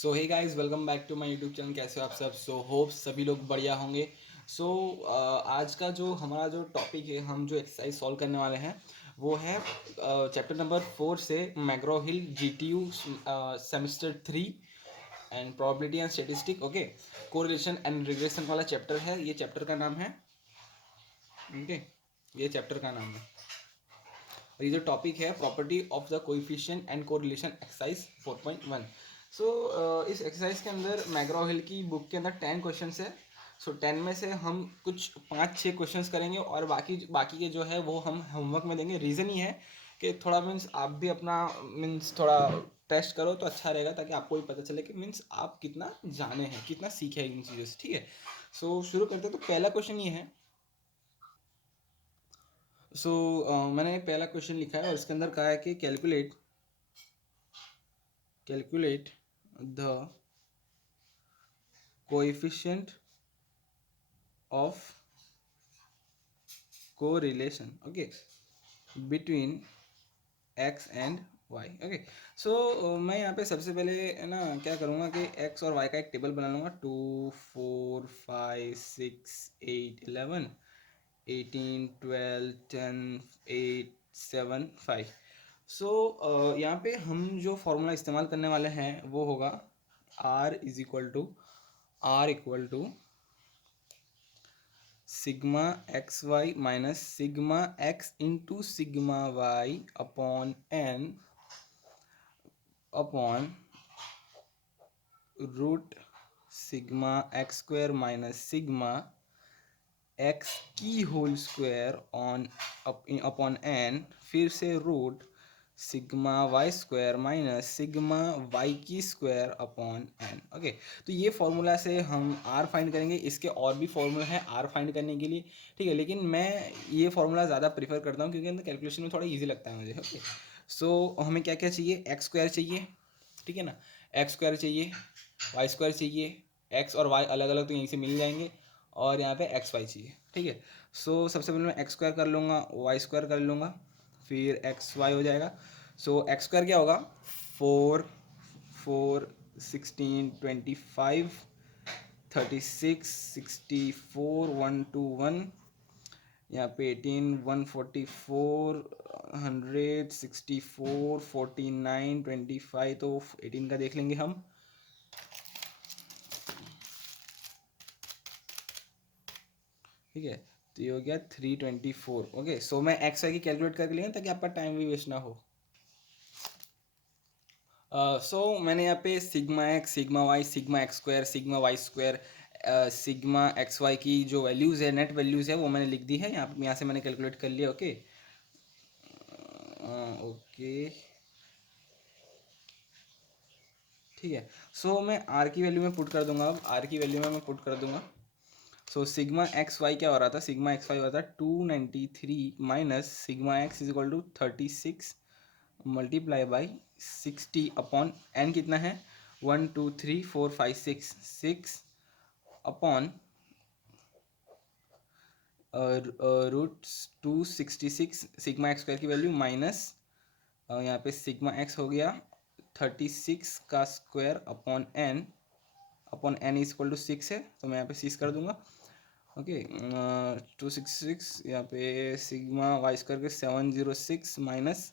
So hey guys, welcome back to my YouTube channel. कैसे हो आप सब? सो होप सभी लोग बढ़िया होंगे। सो आज का जो हमारा जो टॉपिक है, हम जो एक्सरसाइज सॉल्व करने वाले हैं वो है चैप्टर नंबर 4 से मैग्रो हिल GTU semester 3 and probability and statistic. Okay, correlation and regression वाला चैप्टर है। ये चैप्टर का नाम है, ओके, ये चैप्टर का नाम है। और ये जो टॉपिक है, property of the coefficient and correlation exercise 4.1। सो इस एक्सरसाइज के अंदर मैग्रो हिल की बुक के अंदर 10 क्वेश्चंस है। सो 10 में से हम कुछ 5-6 क्वेश्चंस करेंगे और बाकी बाकी के जो है वो हम होमवर्क में देंगे। रीज़न ये है कि थोड़ा मीन्स आप भी अपना मीन्स थोड़ा टेस्ट करो तो अच्छा रहेगा, ताकि आपको भी पता चले कि मीन्स आप कितना जाने हैं, कितना सीखे हैं इन चीज़ों से। ठीक है, सो शुरू करते हैं। तो पहला क्वेश्चन ये है। सो मैंने पहला क्वेश्चन लिखा है और इसके अंदर कहा है कि calculate the coefficient of correlation, okay, between x and y. Okay, so मैं यहाँ पे सबसे पहले है ना क्या करूँगा कि एक्स और वाई का एक टेबल बना लूँगा। 2 4 5 6 8 11 18 12 10 8 7 5। सो यहाँ पे हम जो फॉर्मूला इस्तेमाल करने वाले हैं वो होगा R equal to sigma x y minus sigma x into sigma y upon n upon root sigma x square minus sigma x की whole square on upon n, फिर से root sigma y square minus sigma y की square upon n. Okay, तो ये formula से हम are find करेंगे। इसके और भी फॉर्मूला है आर फाइंड करने के लिए, ठीक है, लेकिन मैं ये फॉर्मूला ज़्यादा प्रीफर करता हूँ क्योंकि अंदर कैलकुलेशन में थोड़ा ईजी लगता है मुझे। ओके, सो हमें क्या क्या चाहिए? एक्स स्क्वायर चाहिए, ठीक है ना, एक्स स्क्वायर चाहिए, वाई स्क्वायर चाहिए। एक्स और वाई अलग अलग तो यहीं से मिल जाएंगे, और यहाँ पे एक्स वाई चाहिए, ठीक है। सो सबसे पहले मैं एक्स स्क्वायर कर लूँगा, वाई स्क्वायर कर लूँगा, फिर एक्स वाई हो जाएगा। सो एक्स स्क्वायर क्या होगा? 4 4 16 25 36 64 121, यहाँ पे 18 144 164 49 25, तो 18 का देख लेंगे हम। ठीक है, तो ये हो गया 324। ओके, सो मैं एक्स वाई की कैलकुलेट करके लिया ताकि आपका टाइम भी वेस्ट ना हो। सो मैंने यहाँ पे sigma x sigma x square sigma y square sigma x y की जो वैल्यूज़ है, नेट वैल्यूज़ है, वो मैंने लिख दी है यहाँ से मैंने कैलकुलेट कर लिया। ओके, ओके, ठीक है। सो मैं आर की वैल्यू में पुट कर दूंगा। अब आर की वैल्यू में मैं पुट कर दूंगा। सो सिग्मा एक्स वाई क्या हो रहा था? सिग्मा एक्स वाई हो रहा था 293 minus sigma x is equal to 36 multiply by 60 upon n कितना है? 1 2 3 4 5 6 upon root 266 sigma x square की वैल्यू माइनस यहाँ पे सिग्मा एक्स हो गया 36 का square upon n is equal to 6 है, तो मैं यहाँ पे 6 कर दूंगा। ओके, 266 यहाँ पे सिग्मा वाई स्क्वायर के 706 माइनस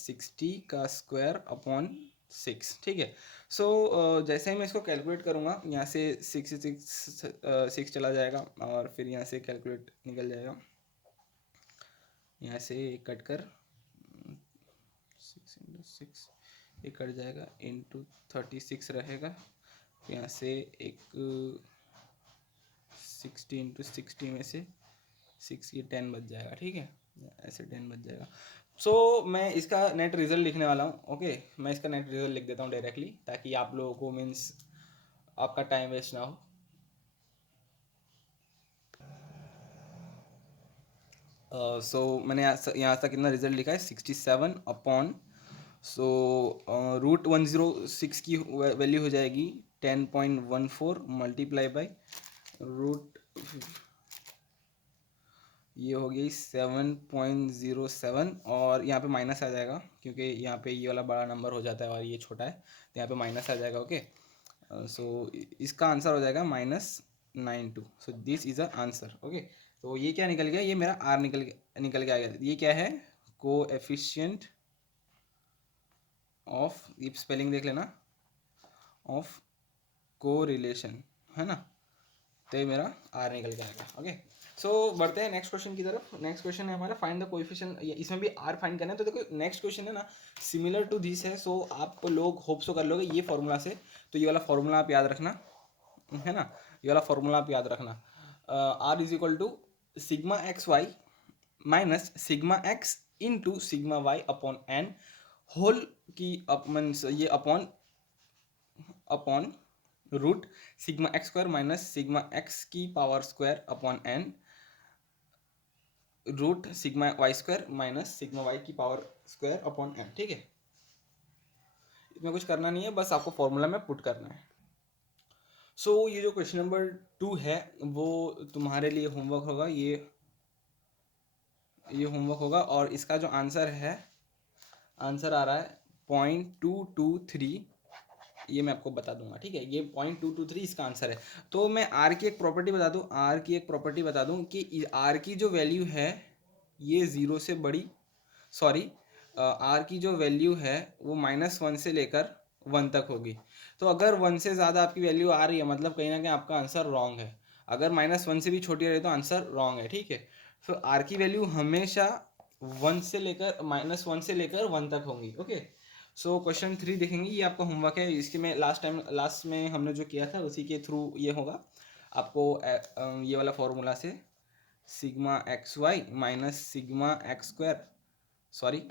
60 का स्क्वायर अपॉन 6, ठीक है। सो जैसे ही मैं इसको कैलकुलेट करूँगा, यहाँ से 6 चला जाएगा और फिर यहाँ से कैलकुलेट निकल जाएगा, यहाँ से कट कर 6 ये कट जाएगा, इंटू 36 रहेगा, यहाँ से एक 60 में से 6 की 10 बच जाएगा, ठीक है, ऐसे 10 बच जाएगा। सो मैं इसका नेट रिजल्ट लिखने वाला हूँ। ओके, मैं इसका नेट रिजल्ट लिख देता हूँ डायरेक्टली, ताकि आप लोगों को मीन्स आपका टाइम वेस्ट ना हो। सो मैंने यहाँ तक कितना रिजल्ट लिखा है? 67 अपॉन, सो √106 की वैल्यू हो जाएगी 10.14 मल्टीप्लाई बाई रूट ये हो गई 7.07 और यहाँ पे माइनस आ जाएगा क्योंकि यहाँ पे ये वाला बड़ा नंबर हो जाता है और ये छोटा है, तो यहाँ पे माइनस आ जाएगा। ओके, सो इसका आंसर हो जाएगा -92। So this is a answer. Okay, तो ये क्या निकल गया, ये मेरा आर निकल के आ गया। ये क्या है, कोएफिशिएंट ऑफ, ये स्पेलिंग देख लेना, ऑफ कोरिलेशन, है ना, तो ये मेरा आर निकल के आएगा। ओके, सो बढ़ते हैं नेक्स्ट क्वेश्चन की तरफ। नेक्स्ट क्वेश्चन है हमारा फाइंड द कोएफिशिएंट, इसमें भी आर फाइंड करना है। तो देखो नेक्स्ट क्वेश्चन है ना सिमिलर टू दिस है, सो आप लोग होप सो कर लोगे ये फॉर्मूला से। तो ये वाला फॉर्मूला आप याद रखना, है ना, ये वाला फॉर्मूला आप याद रखना। R is equal to sigma x y minus sigma x into sigma y upon n whole की मीन्स ये upon upon root sigma x square minus sigma x की power square upon n root sigma y square minus sigma y की power square upon n. ठीक है, इसमें कुछ करना नहीं है, बस आपको फॉर्मूला में पुट करना है। सो ये जो क्वेश्चन नंबर 2 है वो तुम्हारे लिए होमवर्क होगा, ये होमवर्क होगा। और इसका जो आंसर है, आंसर आ रहा है 0.223, ये मैं आपको बता दूंगा। ठीक है, ये 0.223 इसका आंसर है। तो मैं आर की एक प्रॉपर्टी बता दूं, आर की एक प्रॉपर्टी बता दूं कि आर की जो वैल्यू है ये ज़ीरो से बड़ी, सॉरी, आर की जो वैल्यू है वो -1 से लेकर 1 तक होगी। तो अगर 1 से ज़्यादा आपकी वैल्यू आ रही है मतलब कहीं ना कहीं आपका आंसर रॉन्ग है। अगर -1 से भी छोटी रही तो आंसर रॉन्ग है। ठीक है, तो आर की वैल्यू हमेशा 1 से लेकर -1 से लेकर 1 तक होंगी। ओके, सो क्वेश्चन 3 देखेंगे, ये आपका होमवर्क है। इसके में लास्ट में हमने जो किया था उसी के थ्रू ये होगा आपको। ये वाला फॉर्मूला से sigma x y minus sigma x square, sorry,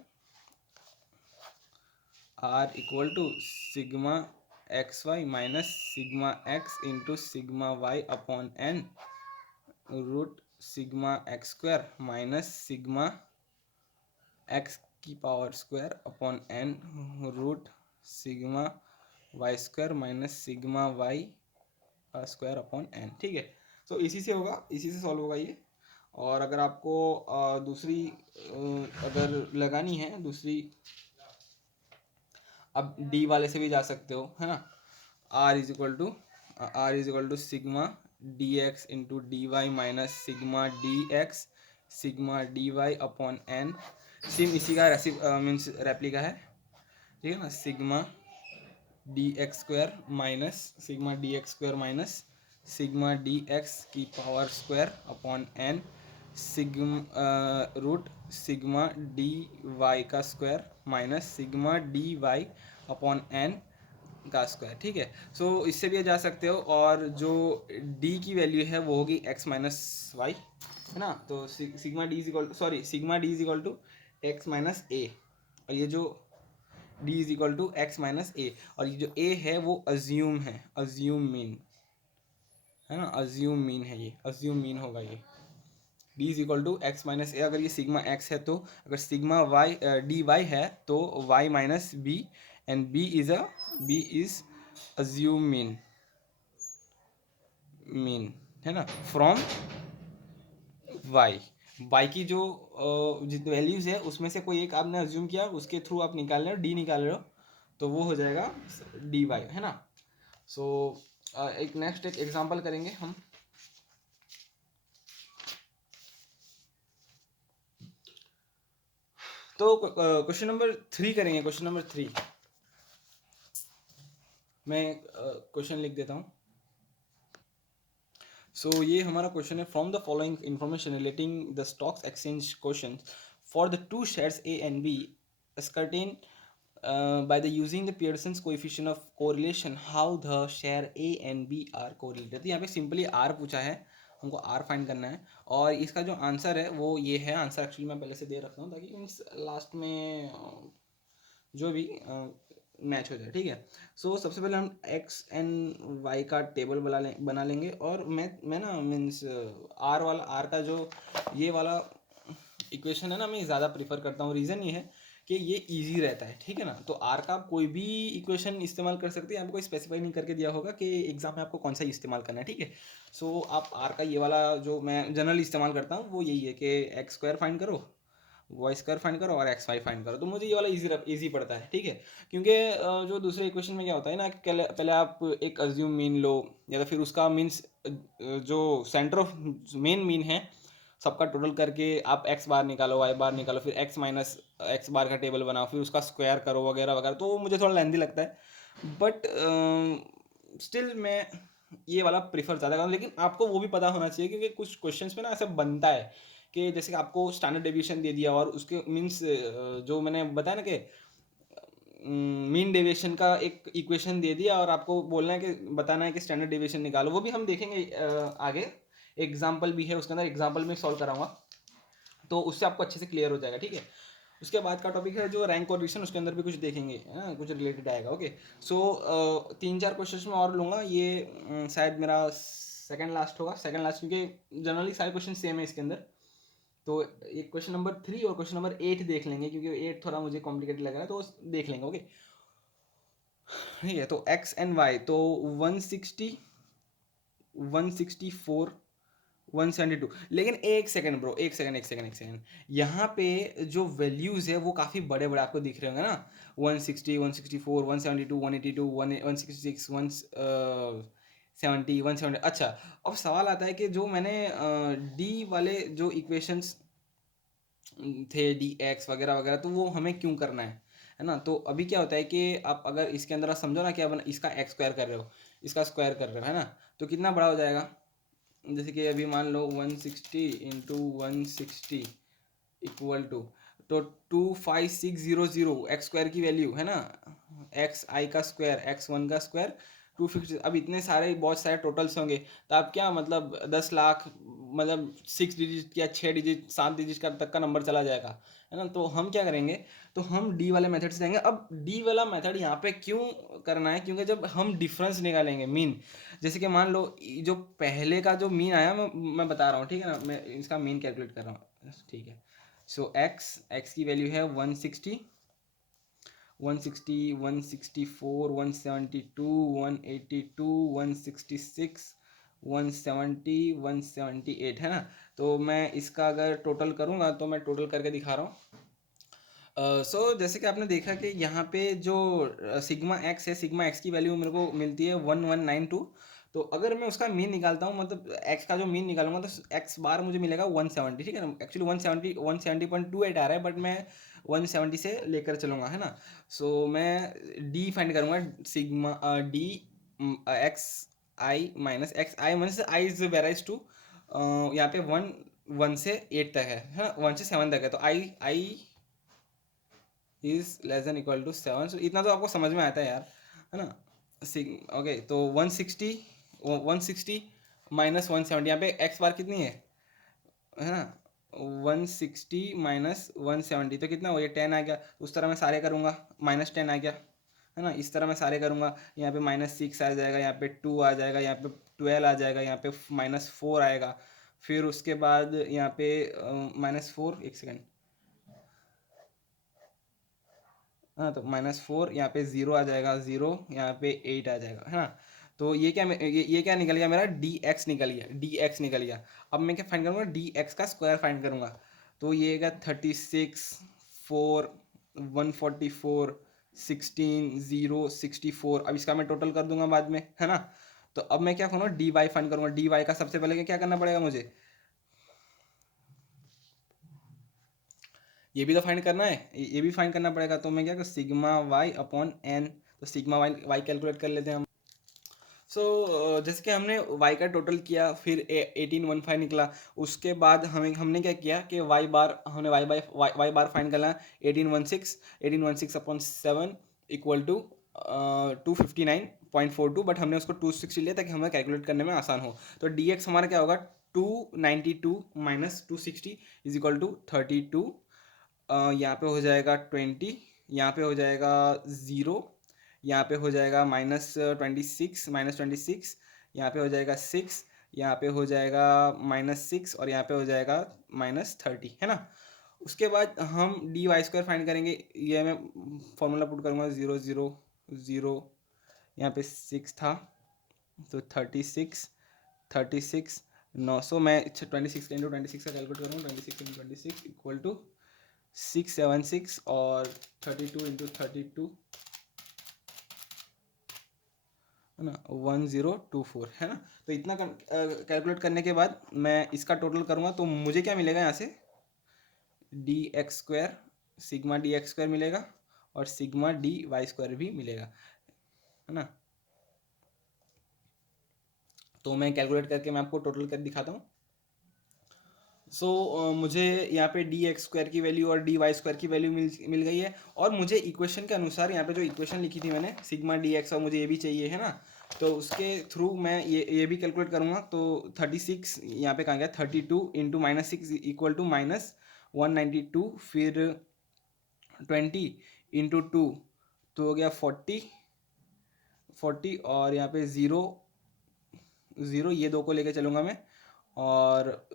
r equal to sigma x y minus sigma x into sigma y upon n root sigma x square minus sigma x की power square upon n root sigma y square minus sigma y square upon n. ठीक है, तो इसी से होगा, इसी से solve होगा ये। और अगर आपको दूसरी अगर लगानी है दूसरी, अब डी वाले से भी जा सकते हो, है ना। R is equal to sigma d x into d y minus sigma d x sigma d y upon n. Same इसी का मीन्स रेप्लिका है। ठीक है ना, sigma d x square minus sigma d x square minus sigma d x की power square upon n root sigma d y का square minus sigma d y upon n का square. ठीक है, सो इससे भी जा सकते हो। और जो डी की वैल्यू है वो होगी एक्स माइनस वाई, है ना। तो sigma d is equal to, sorry, sigma d is equal to x minus a, और ये जो d is equal to x minus a, और ये जो ए है वो अज्यूम है, अज्यूम मीन, है ना, अज्यूम मीन है, ये अज्यूम मीन होगा ये। D is equal to x minus a, अगर ये सिग्मा एक्स है तो, अगर सिग्मा वाई डी वाई है तो y minus b, and b is assumed mean, है ना, फ्रॉम वाई की जो जितनी वैल्यूज है उसमें से कोई एक आपने अज्यूम किया, उसके थ्रू आप निकाल रहे हो, डी निकाल रहे हो, तो वो हो जाएगा डी वाई, है ना। सो एक नेक्स्ट एक एग्जांपल करेंगे हम। तो क्वेश्चन नंबर 3 करेंगे। क्वेश्चन नंबर 3 मैं क्वेश्चन लिख देता हूँ। सो ये हमारा क्वेश्चन है, from the following information relating the stocks exchange question for the two shares A and B ascertain by the using the Pearson's coefficient of correlation how the share A and B are correlated। तो यहाँ पे simply R पूछा है, हमको R find करना है, और इसका जो आंसर है वो ये है। आंसर एक्चुअली मैं पहले से दे रखता हूँ ताकि मीन्स लास्ट में जो भी मैच हो जाए। ठीक है, सो सबसे पहले हम एक्स एंड वाई का टेबल बना लेंगे। और मैं ना मीन्स आर का जो ये वाला इक्वेशन है ना, मैं ज़्यादा प्रीफर करता हूँ। रीज़न ये है कि ये इजी रहता है, ठीक है ना। तो आर का आप कोई भी इक्वेशन इस्तेमाल कर सकते हैं, आपको कोई स्पेसिफाई नहीं करके दिया होगा कि एग्जाम में आपको कौन सा इस्तेमाल करना है, ठीक है। सो आप आर का ये वाला जो मैं जनरली इस्तेमाल करता हूँ वो यही है कि एक्स स्क्वायर फाइंड करो, वाई स्क्वायर फाइंड करो और एक्स वाई फाइंड करो। तो मुझे ये वाला इजी पड़ता है, ठीक है। क्योंकि जो दूसरे इक्वेशन में क्या होता है ना कि पहले आप एक अज्यूम मीन लो, या तो फिर उसका मीन्स जो सेंटर ऑफ मेन मीन है सबका टोटल करके आप एक्स बार निकालो, वाई बार निकालो, फिर एक्स माइनस एक्स बार का टेबल बनाओ, फिर उसका स्क्वायर करो वगैरह वगैरह। तो मुझे थोड़ा लेंदी लगता है, बट स्टिल मैं ये वाला प्रीफर ज़्यादा करूँ। लेकिन आपको वो भी पता होना चाहिए क्योंकि कुछ क्वेश्चंस में ना ऐसा बनता है कि जैसे कि आपको स्टैंडर्ड डेविएशन दे दिया और उसके मीन्स जो मैंने बताया ना कि मीन डेविएशन का एक इक्वेशन दे दिया और आपको बोलना है कि बताना है कि स्टैंडर्ड डेविएशन निकालो। वो भी हम देखेंगे आगे, एग्जाम्पल भी है उसके अंदर, एग्जाम्पल में सॉल्व कराऊंगा तो उससे आपको अच्छे से क्लियर हो जाएगा, ठीक है। उसके बाद का टॉपिक है जो रैंक कोरिलेशन, उसके अंदर भी कुछ देखेंगे, कुछ रिलेटेड आएगा। ओके, सो 3-4 क्वेश्चन में और लूँगा ये, शायद मेरा सेकंड लास्ट होगा, सेकंड लास्ट, क्योंकि जनरली सारे क्वेश्चन सेम है इसके अंदर। तो एक क्वेश्चन नंबर 3 और क्वेश्चन नंबर 8 देख लेंगे क्योंकि 8 थोड़ा मुझे कॉम्प्लिकेटेड लग रहा है, तो देख लेंगे। ओके, ठीक है। तो एक्स एंड वाई, तो 160, 164, 172। लेकिन एक सेकंड ब्रो, एक सेकंड, यहाँ पे जो वैल्यूज है वो काफ़ी बड़े बड़े आपको दिख रहे होंगे ना, 160, 164, 172, 182, 166, 170, 170। अच्छा, अब सवाल आता है कि जो मैंने डी वाले जो इक्वेशंस थे, डी एक्स वगैरह वगैरह, तो वो हमें क्यों करना है ना। तो अभी क्या होता है कि आप अगर इसके अंदर आप समझो ना कि अब इसका एक्स स्क्वायर कर रहे हो, इसका स्क्वायर कर रहे हो, है ना, तो कितना बड़ा हो जाएगा। जैसे कि अभी मान लो 160 इंटू 160 इक्वल टू, तो 25600 एक्स स्क्वायर की वैल्यू है ना, एक्स आई का स्क्वायर, एक्स वन का स्क्वायर 250। अब इतने सारे बहुत सारे टोटल्स होंगे, तो आप क्या मतलब 10 लाख, मतलब 6 डिजिट या 6 डिजिट 7 डिजिट का तक का नंबर चला जाएगा, है ना। तो हम क्या करेंगे, तो हम डी वाले मेथड से जाएंगे। अब डी वाला मेथड यहाँ पे क्यों करना है, क्योंकि जब हम डिफरेंस निकालेंगे मीन, जैसे कि मान लो जो पहले का जो मीन आया, मैं बता रहा हूँ, ठीक है ना, मैं इसका मीन कैलकुलेट कर रहा हूँ, ठीक है। सो एक्स की वैल्यू है 160, 160, 164, 172, 182, 166, 170, 178, है ना। तो मैं इसका अगर टोटल करूँगा तो मैं टोटल करके दिखा रहा हूँ। जैसे कि आपने देखा कि यहाँ पे जो सिग्मा एक्स है, सिग्मा एक्स की वैल्यू मेरे को मिलती है 1192। तो अगर मैं उसका मीन निकालता हूँ, मतलब एक्स का जो मीन निकालूंगा, तो एक्स बार मुझे मिलेगा 170, ठीक है ना। एक्चुअली 170.28 आ रहा है, बट मैं 170 से लेकर चलूँगा, है ना। मैं डी फाइंड करूँगा, sigma d x i minus x i minus i is varies to, यहाँ पे 1 से 8 तक है ना, 1 से 7 तक है। तो i is less than equal to 7। So इतना तो आपको समझ में आता है यार, है ना। ओके, तो 160 माइनस 170, यहाँ पे एक्स बार कितनी है ना, 160 माइनस 170, तो कितना हो गया, 10 आ गया। उस तरह मैं सारे करूँगा, -10 आ गया, है ना। इस तरह मैं सारे करूँगा, यहाँ पे -6 आ जाएगा, यहाँ पे 2 आ जाएगा, यहाँ पे 12 आ जाएगा, यहाँ पे -4 आएगा। फिर उसके बाद यहाँ पे -4, एक सेकेंड, हाँ, तो -4, यहाँ पे 0 आ जाएगा, 0, यहाँ पे 8 आ जाएगा, है ना। तो ये क्या निकल गया, मेरा डी एक्स निकल गया, डी एक्स निकल गया। अब मैं क्या फाइंड करूँगा, डी एक्स का स्क्वायर फाइंड करूँगा। तो ये का 36, 4, 144, 16, 0, 64। अब इसका मैं टोटल कर दूंगा बाद में, है ना। तो अब मैं क्या करूँगा, डी वाई फाइंड करूँगा। डी वाई का सबसे पहले क्या करना पड़ेगा मुझे, ये भी तो फाइंड करना है, ये भी फाइंड करना पड़ेगा। तो मैं क्या करूँ, सिग्मा वाई अपॉन एन। तो सिग्मा वाई वाई कैलकुलेट कर लेते हैं हम। जैसे कि हमने y का टोटल किया, फिर 1815 निकला। उसके बाद हमने क्या किया कि हमने y बार फाइंड करना, 1816 अपॉन 7 इक्वल टू 259.42, बट हमने उसको 260 लिया ताकि हमें कैलकुलेट करने में आसान हो। तो dx हमारा क्या होगा, 292 माइनस 260 इज इक्वल टू 32। यहाँ पे हो जाएगा 20, यहाँ पे हो जाएगा 0, यहाँ पे हो जाएगा -26, यहाँ पे हो जाएगा 6, यहाँ पे हो जाएगा -6, और यहाँ पे हो जाएगा -30, है ना। उसके बाद हम डी वाई स्क्वायर फाइंड करेंगे। ये मैं फॉर्मूला पुट करूँगा 0 0 0, यहाँ पे 6 था तो 36 900, मैं 26 इंटू 26 का कैलकुलेट करूँगा, 26 इंटू 26 इक्वल टू 676 और 32 इंटू 32 है ना 1024 है ना। तो इतना कैलकुलेट करने के बाद मैं इसका टोटल करूँगा तो मुझे क्या मिलेगा यहाँ से D x square, sigma d x square मिलेगा और सिग्मा डी वाई स्क्वायर भी मिलेगा, है ना। तो मैं कैलकुलेट करके मैं आपको टोटल कर दिखाता हूँ। सो मुझे यहाँ पे डी एक्स स्क्वायर की वैल्यू और डी वाई स्क्वायर की वैल्यू मिल गई है। और मुझे इक्वेशन के अनुसार यहाँ पे जो इक्वेशन लिखी थी मैंने सिग्मा डी एक्स और मुझे ये भी चाहिए है ना, तो उसके थ्रू मैं ये भी कैलकुलेट करूँगा। तो 36 यहाँ पे कहाँ गया, 32 इंटू -6 इक्वल टू -192, फिर 20 इंटू 2 तो हो गया 40 और यहाँ पे ज़ीरो ज़ीरो, ये दो को लेके चलूँगा मैं, और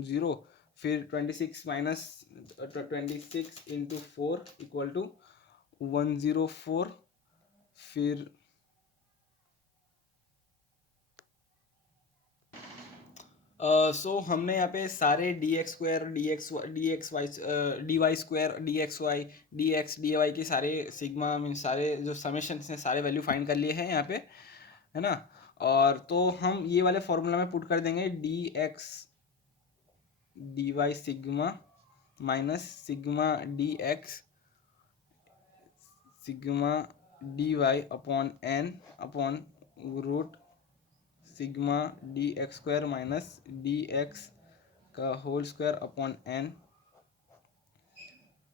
ज़ीरो, फिर 26 माइनस 26 इंटू 4 इक्वल टू 104, फिर हमने यहाँ पे सारे d x square d y square d x y d y के सारे सिग्मा मीन सारे जो समेशन हैं सारे वैल्यू फाइंड कर लिए हैं यहाँ पे, है ना। और तो हम ये वाले फॉर्मूला में पुट कर देंगे d x d y sigma minus sigma d x sigma d y upon n upon root sigma d x square minus d x का whole square upon n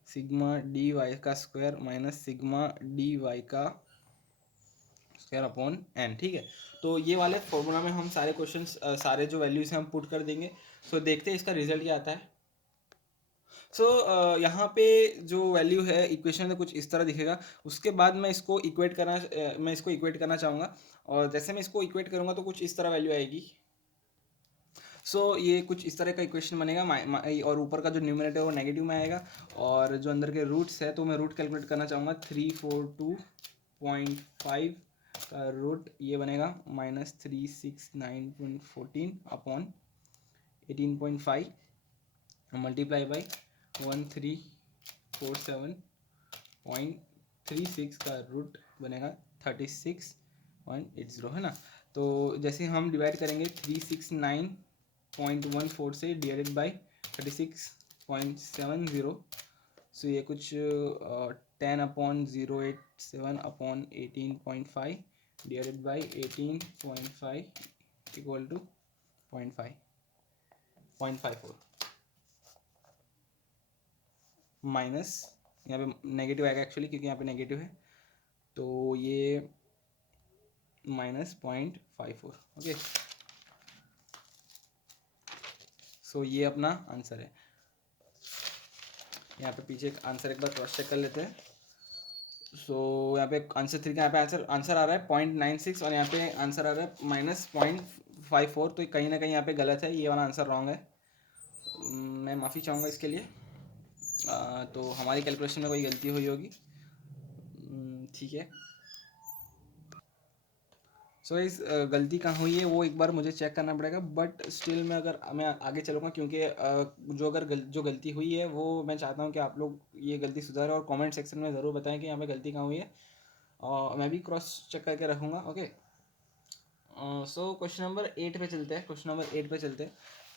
sigma d y का square minus sigma d y का square upon n. ठीक है, तो ये वाले formula में हम सारे क्वेश्चंस सारे जो वैल्यूज हैं हम पुट कर देंगे। सो देखते हैं इसका रिजल्ट क्या आता है। यहाँ पे जो वैल्यू है इक्वेशन में कुछ इस तरह दिखेगा। उसके बाद मैं इसको इक्वेट करना चाहूँगा, और जैसे मैं इसको इक्वेट करूँगा तो कुछ इस तरह वैल्यू आएगी। ये कुछ इस तरह का इक्वेशन बनेगा, और ऊपर का जो न्यूमरेटर है वो नेगेटिव में आएगा, और जो अंदर के रूट्स है तो मैं रूट कैलकुलेट करना चाहूँगा। 342.5 का रूट ये बनेगा -369.14 अपॉन 18.5 मल्टीप्लाई बाई 1347.36 का रूट बनेगा 36.80, है ना। तो जैसे हम डिवाइड करेंगे 369.14 से डिवाइडेड बाई 36.70, सो ये कुछ 10/087/18.5 divided by 18.5 equal to 0.54 minus, यहाँ पे नेगेटिव आएगा एक्चुअली क्योंकि यहाँ पे नेगेटिव है, तो ये -0.54। ओके, ये अपना आंसर है। यहाँ पे पीछे आंसर एक बार क्रॉस चेक कर लेते हैं। यहाँ पे आंसर 3 का यहाँ पे आंसर आ रहा है 0.96 और यहाँ पे आंसर आ रहा है -0.54, तो कहीं ना कहीं यहाँ पे गलत है, ये वाला आंसर रॉन्ग है। मैं माफ़ी चाहूँगा इसके लिए। तो हमारी कैलकुलेशन में कोई गलती हुई होगी, ठीक है। इस गलती कहाँ हुई है वो एक बार मुझे चेक करना पड़ेगा, बट स्टिल मैं आगे चलूँगा, क्योंकि जो गलती हुई है वो मैं चाहता हूँ कि आप लोग ये गलती सुधारें और कमेंट सेक्शन में ज़रूर बताएं कि यहाँ पे गलती कहाँ हुई है, और मैं भी क्रॉस चेक करके रखूँगा। ओके, क्वेश्चन नंबर 8 पे चलते हैं। तो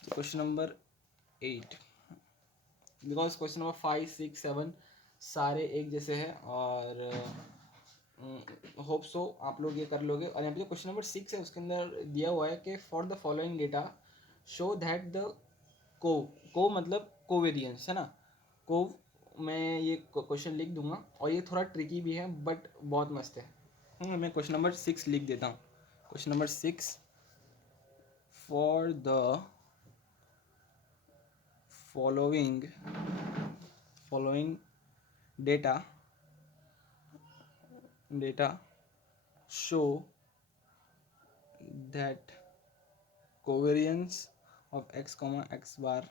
question number 8, because question number 5 6 7 सारे एक जैसे हैं, और होप सो आप लोग ये कर लोगे। और यहाँ पे जो क्वेश्चन नंबर 6 है उसके अंदर दिया हुआ है कि for the following data show that the को मतलब कोवेरियंस, है ना। को मैं ये क्वेश्चन लिख दूंगा, और ये थोड़ा ट्रिकी भी है बट बहुत मस्त है। मैं क्वेश्चन नंबर 6 लिख देता हूँ। Question number 6, for the following data show that covariance of x comma x bar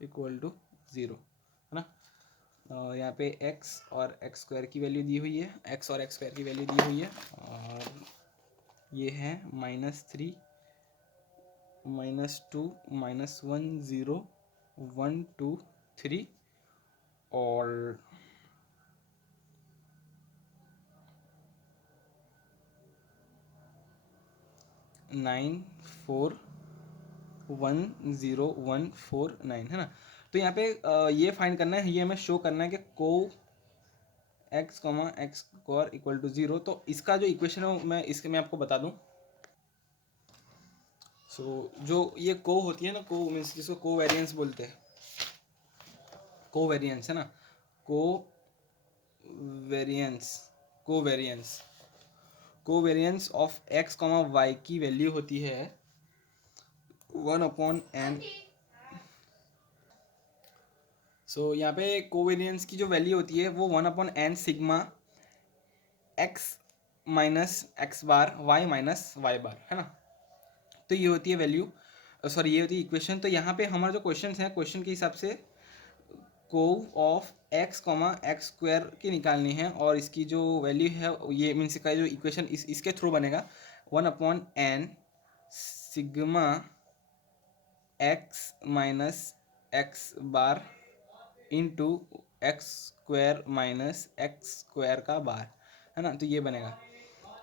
equal to 0, है ना। यहाँ पे x और एक्स स्क्वायर की वैल्यू दी हुई है, x और एक्स स्क्वायर की वैल्यू दी हुई है, और ये है -3, -2, -1, 0, 1, 2, 3 और 9, 4, 1, 0, 1, 4, 9, है ना। तो यहाँ पे ये फाइंड करना है, ये हमें शो करना है कि को x comma x square equal to 0। तो इसका जो इक्वेशन है मैं आपको बता दूं। जो ये को होती है ना, को मीन्स जिसको को वेरिएंस बोलते हैं, को वेरिएंस, है ना, को variance, covariance, covariance of x comma y की वैल्यू होती है 1/n। यहाँ पे कोवेरियंस की जो वैल्यू होती है वो 1/n sigma x minus x bar y minus y bar, है ना। तो ये होती है वैल्यू, सॉरी ये होती है इक्वेशन। तो यहाँ पे हमारा जो क्वेश्चन है, क्वेश्चन के हिसाब से cov of x comma x square की निकालनी है, और इसकी जो वैल्यू है ये मीन्स का जो इक्वेशन इसके थ्रू बनेगा 1/n sigma x minus x bar into x square minus x square का बार, है ना। तो ये बनेगा।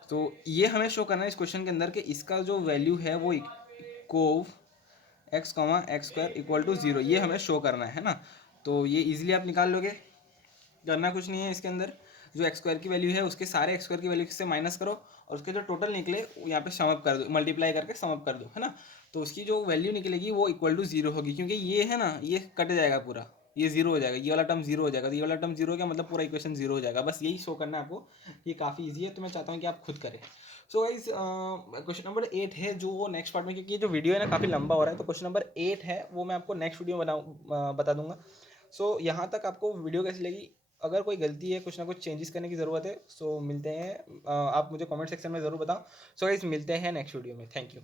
तो ये हमें शो करना है इस क्वेश्चन के अंदर कि इसका जो वैल्यू है वो cov x comma x square equal to 0, ये हमें शो करना है ना। तो ये इजीली आप निकाल लोगे, करना कुछ नहीं है इसके अंदर। जो एक्स स्क्वायर की वैल्यू है उसके सारे एक्स स्क्वायर की वैल्यू से माइनस करो, और उसके जो टोटल निकले यहाँ पे समअप कर दो, मल्टीप्लाई करके समअप कर दो, है ना। तो उसकी जो वैल्यू निकलेगी वो इक्वल टू 0 होगी, क्योंकि ये है ना, ये कट जाएगा पूरा, ये 0 हो जाएगा, ये वाला टर्म 0 हो जाएगा। तो ये वाला टर्म 0 हो गया, मतलब पूरा इक्वेशन 0 हो जाएगा। बस यही शो करना है आपको, ये काफ़ी ईजी है, तो मैं चाहता हूँ कि आप खुद करें। सो गाइस क्वेश्चन नंबर 8 है जो नेक्स्ट पार्ट में, क्योंकि ये जो वीडियो है ना काफ़ी लंबा हो रहा है, तो क्वेश्चन नंबर 8 है वो मैं आपको नेक्स्ट वीडियो में बता दूंगा। यहाँ तक आपको वीडियो कैसी लगी? अगर कोई गलती है, कुछ ना कुछ चेंजेस करने की ज़रूरत है, मिलते हैं, आप मुझे कमेंट सेक्शन में ज़रूर बताओ। गाइस मिलते हैं नेक्स्ट वीडियो में। Thank you.